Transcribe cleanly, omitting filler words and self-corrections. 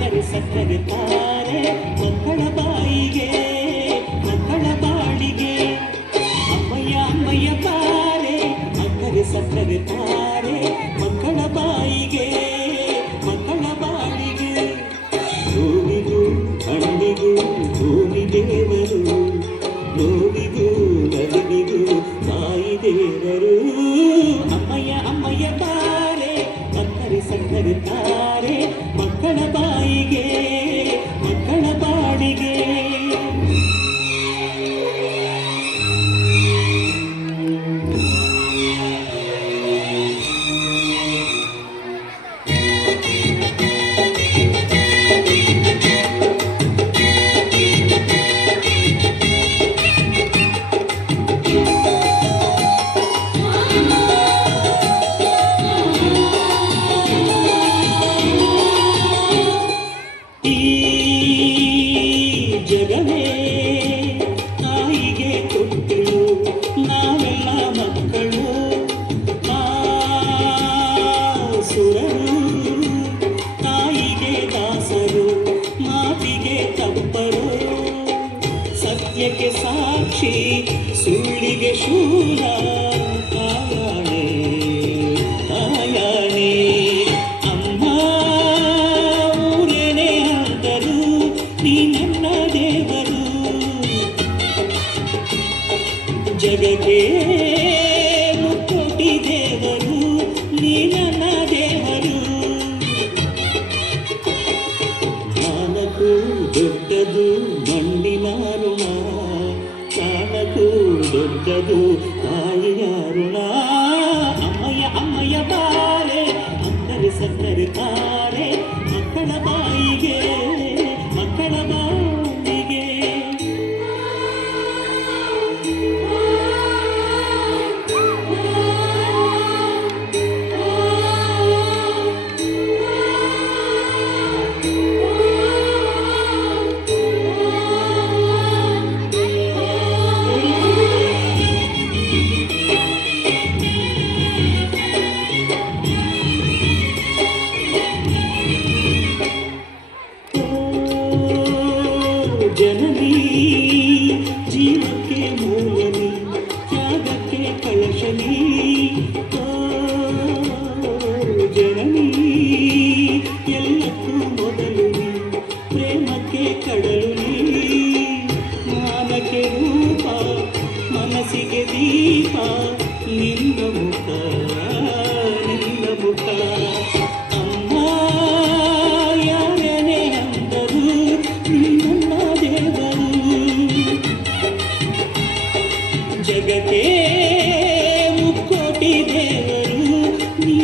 ಸಕ್ಕರೆ ಸಕ್ಕರೆ ತಾರೆ ಮಕ್ಕಳ ಬಾಯಿಗೆ ಮಕ್ಕಳ ಬಾಳಿಗೆ ಅಮ್ಮಯ್ಯ ಅಮ್ಮಯ್ಯ ತಾರೆ ಸಕ್ಕರೆ ಸಕ್ಕರೆ ತಾರೆ ಮಕ್ಕಳ ಬಾಯಿಗೆ ಮಕ್ಕಳ ಬಾಳಿಗೆ ಹೂವಿಗೂ ಹಣ್ಣಿಗೂ ಭೂಮಿ ದೇವರು ನೋವಿಗೂ ನಲಿವಿಗೂ ತಾಯಿ ದೇವರು ಅಮ್ಮಯ್ಯ ಅಮ್ಮಯ್ಯ ತಾರೆ ಸಕ್ಕರೆ ತಾರೆ ಮಕ್ಕಳ ಬಾಯಿಗೆ ಮಕ್ಕಳ ಬಾಡಿಗೆ ಜಗವೇ ತಾಯಿಗೆ ಕೊಟ್ಟಳು ನಾವೆಲ್ಲ ಮಕ್ಕಳು ಸುರರು ತಾಯಿಗೆ ದಾಸರು ಮಾತಿಗೆ ತಪ್ಪರು ಸತ್ಯಕ್ಕೆ ಸಾಕ್ಷಿ ಸುಳ್ಳಿಗೆ ಶೂಲ ತಾಯಾಣೆ ತಾಯಾಣೆ ಅಮ್ಮ ಊರೇನೆ ಆದರೂ ನೀ ನನ್ನ ದೇವರು ಜಗಕ್ಕೆ ಮುಕ್ಕೋಟಿ ದೇವರು ನೀ ನನ್ನ ದೇವರು ಜ್ಞಾನಕ್ಕೂ ದೊಡ್ಡದು ಮಣ್ಣಿನ ಋಣ ಜ್ಞಾನಕ್ಕೂ ದೊಡ್ಡದು ತಾಯಿಯ ಋಣ ಅಮ್ಮಯ್ಯ ಅಮ್ಮಯ್ಯ ಬಾರೆ ಸಕ್ಕರೆ ಸಕ್ಕರೆ ತಾರೆ ಮಕ್ಕಳ ಬಾಯಿಗೆ ಮಕ್ಕಳ ಬಾಯಿಗೆ ಜನನಿ ಜೀವಕ್ಕೆ ಮೂಲನಿ ತ್ಯಾಗಕ್ಕೆ ಕಳಶನಿ ಜನನಿ ಎಲ್ಲಕ್ಕೂ ಮೊದಲು ಪ್ರೇಮಕ್ಕೆ ಕಡಲು ಮಾನಕ್ಕೆ ರೂಪ ಮನಸ್ಸಿಗೆ ದೀಪ ನಿನ್ನ ಮುಖ ನಿನ್ನ ಮುಖ ಅಮ್ಮ ಯಾರನೇ ಅಂದರು ನಿನ್ನ ದೇವರು ಜಗಕ್ಕೆ ಮುಕ್ಕೋಟಿ ದೇವರು ನೀ